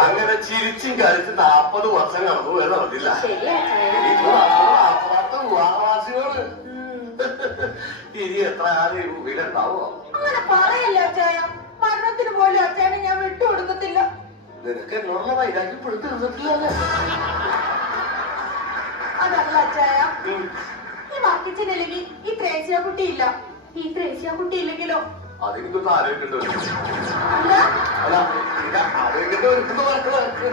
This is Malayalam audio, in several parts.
അങ്ങനെ ചിരിച്ചും കളിച്ച് 40 വർഷം കടന്നു എന്ന് പറഞ്ഞില്ല. വിവാഹവാസികള് ഇനി എത്ര കാലം ഭൂമിയിലുണ്ടാവോ? അങ്ങനെ പറയല്ല അച്ചായ, മരണത്തിന് പോലും അച്ചായനെ ഞാൻ വിട്ടുകൊടുക്കത്തില്ല. നിനക്ക് എന്നോടുള്ള വൈരാഗ്യം ഇപ്പോഴും തീർന്നിട്ടില്ലല്ലേ? അതല്ല അച്ചായ, ഈ വർക്കിച്ചില്ലെങ്കിൽ ഈ ത്രേസ്യ കുട്ടി ഇല്ല. ഈ ത്രേസ്യ കുട്ടി ഇല്ലെങ്കിലോ? അതെനിക്കൊന്ന് ആലോചിക്കണ്ടോ?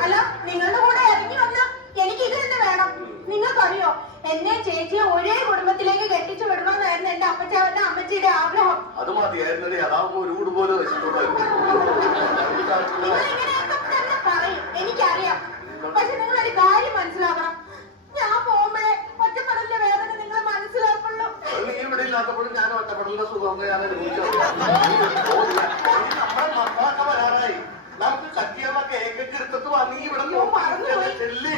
അല്ല, നിങ്ങളുടെ കൂടെ ഇറങ്ങി വന്ന എനിക്ക് ഇത് തന്നെ വേണം. നിങ്ങൾക്കറിയോ, എന്നെ ചേച്ചിയെ ഒരേ കുടുംബത്തിലേക്ക് കെട്ടിച്ചു വിടണമെന്നായിരുന്നു എന്റെ അപ്പച്ചാവന്റെ അമ്മച്ചിയുടെ ആഗ്രഹം. അത് മതിയായിരുന്നല്ലേ, അതാവുമ്പോ ഒരു കൂട് പോലെ തന്നെ പറയും, എനിക്കറിയാം. പക്ഷെ നിങ്ങളൊരു കാര്യം മനസ്സിലാക്കണം, ഞാൻ പോകുമ്പോഴേ ഒറ്റപ്പെടലിന്റെ വേദന നിങ്ങൾ മനസ്സിലാക്കുള്ളൂ. നീ ഇവിടെ ഇല്ലാത്തപ്പോഴും ഞാൻ ഒറ്റപ്പെടലിന്റെ സുഖം ഞാൻ അനുഭവിച്ചത്. നമ്മുടെ മക്കളൊക്കെ വരാറായി, നമുക്ക് കട്ടിയുള്ള കേക്കൊക്കെ എടുത്തിട്ട് വാങ്ങി ഇവിടെ ചെല്ലി.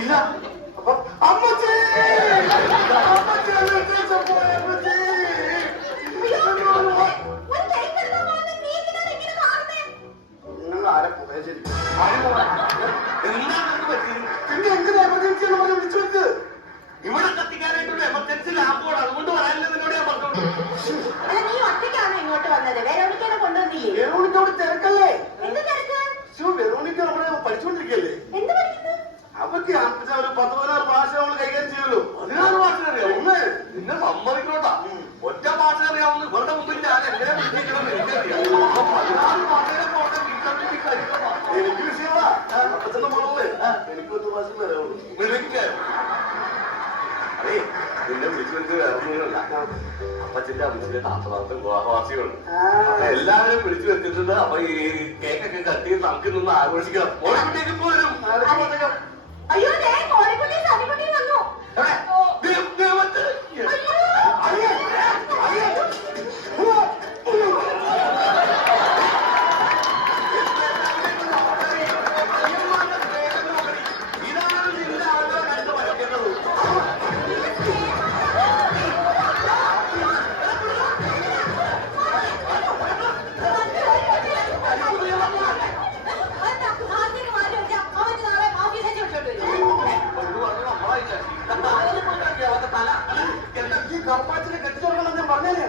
ഇല്ല അമ്മച്ചി നിങ്ങൾ ആരെ പ്രദേശിച്ചു? എന്താണ് പറ്റി? പിന്നെ എന്തിനാ എമർജൻസി എന്ന് പറഞ്ഞ് വിളിച്ചു വെക്ക്. ഇവിടെ കത്തിക്കാനായിട്ടുള്ള എമർജൻസി ലാബോട്, അതുകൊണ്ട് പറയാനില്ല നിന്നോട് ഞാൻ പറഞ്ഞു. നീ ഒറ്റയ്ക്കാണോ ഇങ്ങോട്ട് വന്നത്? വെറോണിക്കനെ കൊണ്ടുവന്നില്ലേ? വെറോണിക്കോട് തിരക്കല്ലേ? എന്ത് തിരക്ക്? വെറോണിക്ക നമ്മളെ പഠിച്ചുകൊണ്ടിരിക്കല്ലേ? എന്ത് പഠിക്കുന്നു? അവർക്ക് ഒരു 10-16 ഭാഷ നമ്മൾ കൈകാര്യം ചെയ്യുള്ളൂ. 16 ഭാഷ അറിയാം. ഒന്ന് നിന്നെ സമ്മതിക്കണോട്ടാ, ഒറ്റ ഭാഷ അറിയാവുന്ന ഇവരുടെ മുമ്പിൽ ഞാൻ എങ്ങനെ വിളിക്കണമെന്ന് എനിക്കറിയാം. 16 ഭാഷയുടെ എനിക്ക് വിഷയമാ. അപ്പച്ചന്റെ മോളെ എനിക്ക് 10 ഭാഷ വരാവുള്ളൂ. അതേ, നിന്നെ വിളിച്ചു വിളിച്ച് വേറൊന്നുമില്ല. അപ്പച്ചന്റെ അമ്മച്ചിന്റെ താത്തമാർക്കും വിവാഹവാസികളും എല്ലാവരും വിളിച്ചു വെച്ചിട്ടുണ്ട്. അപ്പൊ ഈ കേക്കൊക്കെ കട്ടി നമുക്ക് നിന്ന് ആഘോഷിക്കണം. ഓടിക്കുട്ടിയൊക്കെ പോരും. അയ്യോ, കോഴിക്കുട്ടി സതിക്കുട്ടി വന്നു. കപ്പാച്ചിനെ കെട്ടിച്ചോളണം ഞാൻ പറഞ്ഞേ.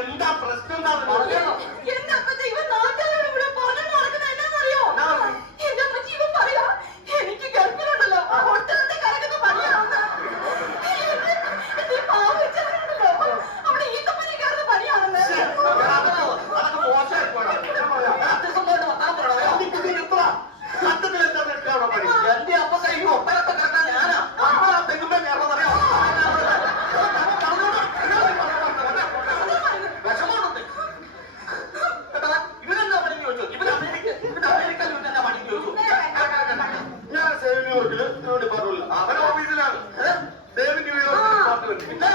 എന്താ പ്രശ്നം? എനിക്ക് ഗൾഫിലുണ്ടല്ലോ ഹോട്ടലിന്റെ കരകൊക്കെ പണിയാവുന്ന അവിടെ ഈ കമ്പനിക്കാരുടെ പണിയാണെന്ന്. എന്റെ അപ്പ കഴിക്കും ഒപ്പരത്തെ കണ്ടാ ഞാനാ തെങ്ങുമ്പോ കേരളറിയോ വിഷമമുണ്ട്. ഇവരെന്താ പണി ചോദിച്ചു? ഇവര് അമേരിക്കയിൽ എന്താ പണി ചോദിച്ചു? ഞാൻ സേവിംഗ് വർക്കില് ഡിപ്പാർട്ട്മെന്റിൽ, അവൻ ഓഫീസിലാണ്. Saving department. പിന്നെ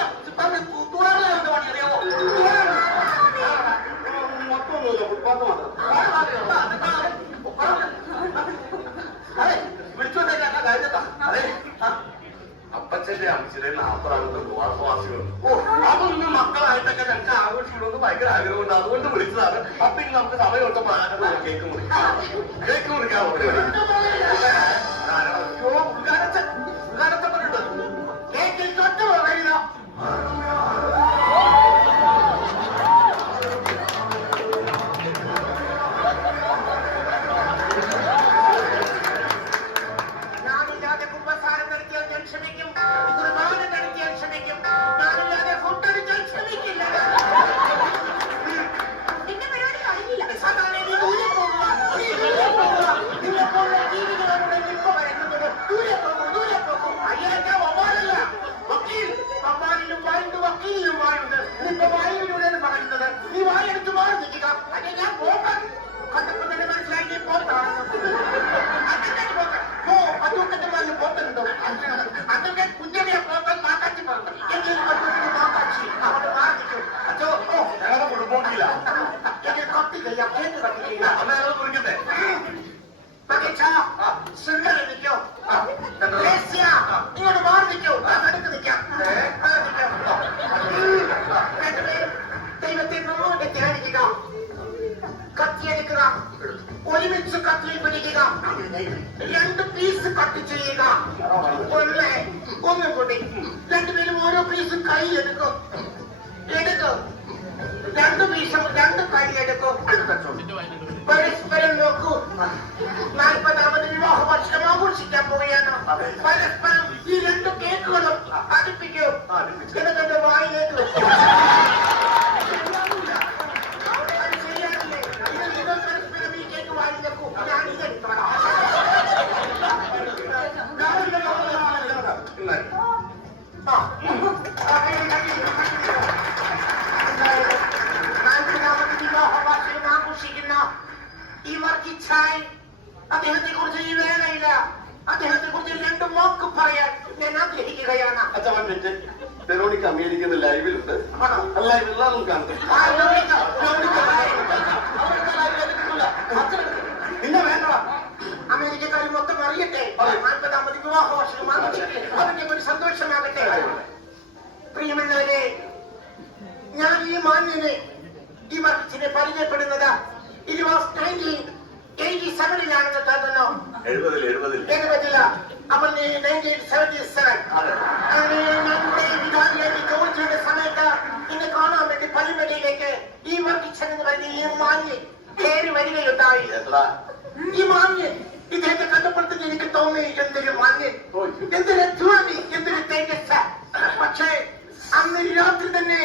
തൂറാറിലെ പണി അറിയാമോ? മൊത്തമൊന്നുമില്ല, ഫുട്പാത്ത് മാത്രം. അതെ, വിളിച്ചോണ്ടേക്കാ കാര്യത്താ. അതെ, അപ്പച്ചന്റെ അമ്മച്ചിയുടെ 40 വിവാഹവാസികൾ. അതൊന്നും മക്കളായിട്ടൊക്കെ ഞങ്ങൾക്ക് ആഘോഷിക്കണമെന്ന് ഭയങ്കര ആഗ്രഹമുണ്ട്, അതുകൊണ്ട് വിളിച്ചതാണ്. അപ്പൊ ഇനി നമുക്ക് സമയം കൊടുത്തപ്പോ കേക്ക് മുറിക്കാം. കേക്ക് മുറിക്കാൻ ഉദ്ഘാടനച്ചപ്പനുണ്ട്. കേക്കിൽ തൊട്ട് പറയുന്ന നിന്റെ പരിപാടി കഴിഞ്ഞില്ല. 2 പീസ് കട്ട് ചെയ്യുക. ഒന്ന് കൂടി 2 പേരും ഓരോ പീസ് കൈ എടുക്കും. 2 പീസും 2 കൈ എടുക്കും. പരസ്പരം നോക്കൂ. 40ാമത് വിവാഹ വർഷം ആഘോഷിക്കാൻ പോവുകയാണ്. പരസ്പരം ഈ 2 കേക്കുകളും അടുപ്പിക്കൂ. എന്നിട്ട് വായിലേക്ക് വെച്ചു. പരസ്പരം ഈ കേക്ക് വായിലേക്കൂ. ഞാൻ ഇതെടുത്തോളാം. ആഘോഷിക്കുന്ന ഈ വർക്കിച്ചായി അദ്ദേഹത്തെ കുറിച്ച് ഈ വേളയില്ല. അദ്ദേഹത്തെ കുറിച്ച് 2 വാക്ക് പറയാൻ ഞാൻ ആഗ്രഹിക്കുകയാണ്. അച്ഛൻ പറ്റി വെറോണിക്ക അമേരിക്കയിൽ ലൈവിലുണ്ട്. ലൈവിലുള്ള കാണട്ടെ. പിന്നെ വേണ്ട അമേരിക്കക്കാർ മൊത്തം അറിയട്ടെ. 40ാമത് വിവാഹ വർഷം അവരുടെ ഒരു സന്തോഷമാകട്ടെ. പ്രിയമുള്ളവരെ, ഞാൻ ഈ മാന്യനെ ഈ വർക്കിച്ചിനെ പരിചയപ്പെടുന്നത് 1987-ലാണെന്ന് തോന്നുന്നു. 70-ല. അപ്പോൾ 1977 ഞങ്ങളുടെ വിധാനിയായിട്ട് ജോർജിയുടെ സമയത്ത് ഇന്ന് കാണാൻ വേണ്ടി പലിമലയിലേക്ക് ഈ വർക്കിച്ചൻ എന്ന് പറഞ്ഞ ഈ മാന്യൻ കയറി വരികയുണ്ടായി. ഈ മാന്യൻ ഇദ്ദേഹത്തെ കണ്ടപ്പെടുത്തുന്ന എനിക്ക് തോന്നി എന്തൊരു മാന്യൻ, എന്തൊരു അധ്വാനി, എന്തൊരു തേജസ്. പക്ഷേ അന്ന് രാത്രി തന്നെ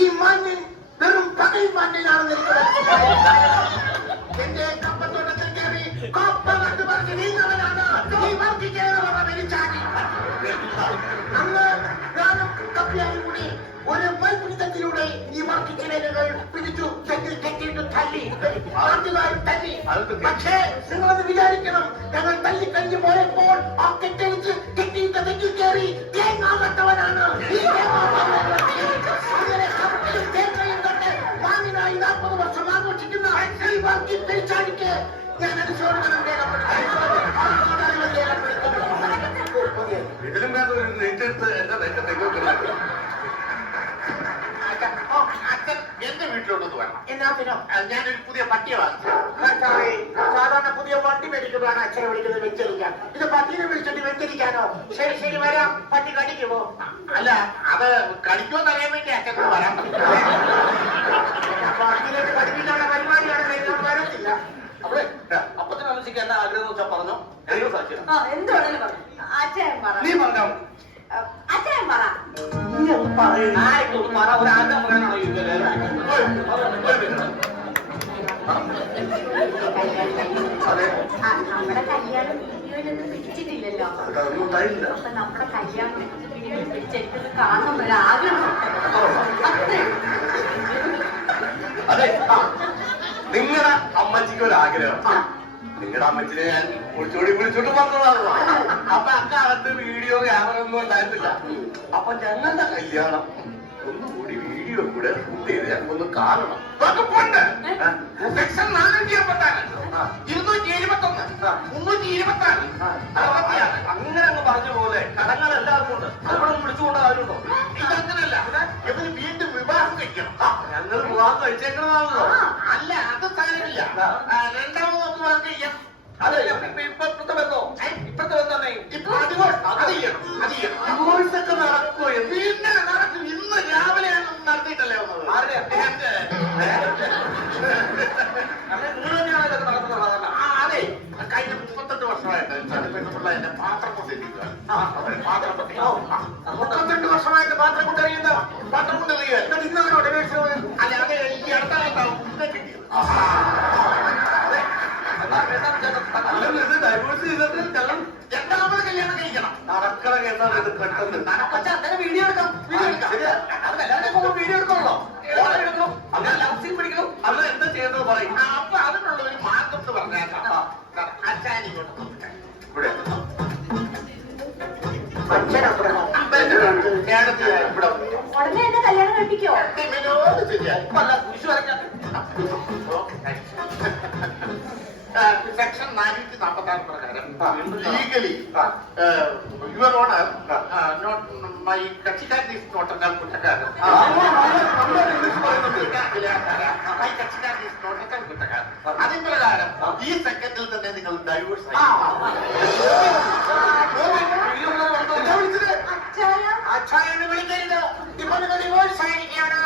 ഈ മാന്യൻ വെറും പകൽ മാന്യനാണെന്ന് എനിക്ക് മനസ്സിലായി. എന്റെ കപ്പത്തോട്ടത്തിൽ കയറി കോപ്പ കണ്ടു പറഞ്ഞ് നീങ്ങവനാണ് ഈ വർക്കിച്ചേറെ വലിച്ചാടി. അന്ന് ഞാനും കപ്പിയാനും കൂടി ഒരു മൽപിടുത്തത്തിലൂടെ ഈ വർക്കിച്ചിനെ ഞങ്ങൾ പിടിച്ചു. കെട്ടിയിട്ട് തല്ലി, നാട്ടുകാരും തല്ലി. പക്ഷേ നിങ്ങളത് വിചാരിക്കണം, ഞങ്ങൾ തല്ലി കഴിഞ്ഞു പോയപ്പോൾ ആ കെട്ടഴിച്ച് കെട്ടിയിട്ട് തെറ്റി കയറി തേങ്ങാകട്ടവനാണ്. അങ്ങനെ തേങ്ങയും തൊട്ട് വാങ്ങിനായി 40 വർഷം ആഘോഷിക്കുന്ന ഈ വർക്കി തിരിച്ചടിക്ക് ഞാൻ അനുശോചനം ഇതിലും വേണ്ട ഒരു നെറ്റെടുത്ത് എന്റെ തെങ്ങോട്ട് എന്റെ വീട്ടിലോട്ടൊന്ന് വരണം. എന്നാത്തിനോ? ഞാനൊരു പുതിയ പട്ടിയെ വാങ്ങിച്ചു. സാധാരണ പുതിയ വണ്ടി മേടിക്കുമ്പോഴാണ് അച്ഛനെ വിളിക്കുന്നത് വെച്ചരിക്കാൻ. ഇത് പട്ടീനെ വിളിച്ചിട്ട് വെച്ചരിക്കാനോ? ശരി ശരി വരാം. പട്ടി കടിക്കുമോ? അല്ല, അത് കടിക്കുമെന്ന് അറിയാൻ വേണ്ടി അച്ഛൻ വരാൻ പട്ടിയിലേക്ക് കടിപ്പിക്കാനുള്ള പരിപാടിയാണെങ്കിൽ ഞാൻ വരത്തില്ല. അവിടെ അപ്പത്തിന് അമ്മച്ചിക്ക് എന്നാ ആഗ്രഹം വെച്ചാൽ പറഞ്ഞോ. എന്ത് വേണേലും പറഞ്ഞു. അച്ഛൻ പറ. നീ പറഞ്ഞോ. അച്ഛൻ പറ. ആയിട്ടൊന്നും പറ. ഒരു ആഗ്രഹം പറയാനാണോ നമ്മുടെ കല്യാണം വീഡിയോയിലൊന്നും പിടിച്ചിട്ടില്ലല്ലോ. അപ്പൊ നമ്മുടെ കല്യാണം വീഡിയോയിൽ പിടിച്ചെടുത്തത് കാണണം ഒരാഗ്രഹം. അതെ, നിങ്ങളുടെ അമ്മച്ചിക്ക് ഒരു ആഗ്രഹം. നിങ്ങളുടെ അമ്മച്ചിനെ ഞാൻ വിളിച്ചോട്ട് പറഞ്ഞതാണല്ലോ. അപ്പൊ അക്കാലത്ത് വീഡിയോ ക്യാമറ ഒന്നും ഉണ്ടായിരുന്നില്ല. അപ്പൊ ഞങ്ങളുടെ കല്യാണം ഒന്നുകൂടി വീഡിയോ കൂടെ ഷൂട്ട് ചെയ്ത് ഞങ്ങൾക്കൊന്ന് കാണണം. സെക്ഷൻ 456, 271, 326. അങ്ങനെ അങ്ങ് പറഞ്ഞ പോലെ കടങ്ങൾ എല്ലാവർക്കും ഉണ്ട്. അവിടെ വിളിച്ചുകൊണ്ട് ആരുണ്ടോ? ഇതങ്ങനല്ല, ഇവന് വീണ്ടും വിവാഹം കഴിക്കണം. ഞങ്ങൾ വിവാഹം കഴിച്ചേക്കണതാണല്ലോ. അല്ല, അത് കാര്യമില്ല. രണ്ടാമത് നമുക്ക് വിവാഹം കഴിക്കാം. അതെ, ഇപ്പത്തെ ബന്ധോ? ഇപ്പത്തെ ബന്ധം ഇപ്പൊ അത് ചെയ്യണം. ഡിവോഴ്സൊക്കെ നടക്കുമോ? പിന്നെ നടക്കും. ഇന്ന് രാവിലെ നടത്തിയിട്ടല്ലേ വന്നത്. അതെ, കഴിഞ്ഞ 38 വർഷമായിട്ട് പെണ്ണുപിള്ള എന്റെ പാത്രം കൊണ്ടിരിക്കുക. 38 വർഷമായിട്ട് പാത്രം കൊണ്ടെറിയുന്ന പാത്രം കൊണ്ടെറിയുക. എന്നിട്ട് ഇന്നവനോ ഡിവേഴ്സ്? അല്ല, അതെ, എനിക്ക് അടുത്ത കാലത്താവും കിട്ടിയത്. ഡൈവോഴ്സ് ചെയ്തിട്ട് ഞങ്ങൾ രണ്ടാമത് കല്യാണം കഴിക്കണം. നടക്കണ കേട്ടാൽ ഇത് പെട്ടെന്ന് പക്ഷെ അങ്ങനെ വീഡിയോ എടുക്കാം. അത് എല്ലാവരും വീഡിയോ എടുക്കണല്ലോ. എടുക്കണം, അങ്ങനെ ലവ് സീൻ പിടിക്കണം. അത് എന്താ ചെയ്യേണ്ടത് പറയും. അപ്പൊ അതിനുള്ള ഒരു മാർഗം എന്ന് പറഞ്ഞേക്കാം. അച്ഛാനി ഇവിടെ ഉടനെ എന്നെ കല്യാണം കഴിപ്പിക്കോ? കുരിശ് വരയ്ക്കാം. സെക്ഷൻ 446 പ്രകാരം ലീഗലി യുവർ ഓണർ മൈ കക്ഷിക്കാരൻ ഈസ് നോട്ടക്കാൽ കുറ്റക്കാരൻ. മൈ കക്ഷിക്കാരൻ ഈസ് നോട്ടക്കാൽ കുറ്റക്കാരൻ. അതിന്റെ പ്രകാരം ഈ സെക്കൻഡിൽ തന്നെ നിങ്ങൾ ഡൈവേഴ്സ് അച്ചായ അച്ഛാ എന്ന് വിളിക്കരുത്. ഇപ്പൊ നിങ്ങൾ ഡിവോഴ്സ് ആയിരിക്കുകയാണ്.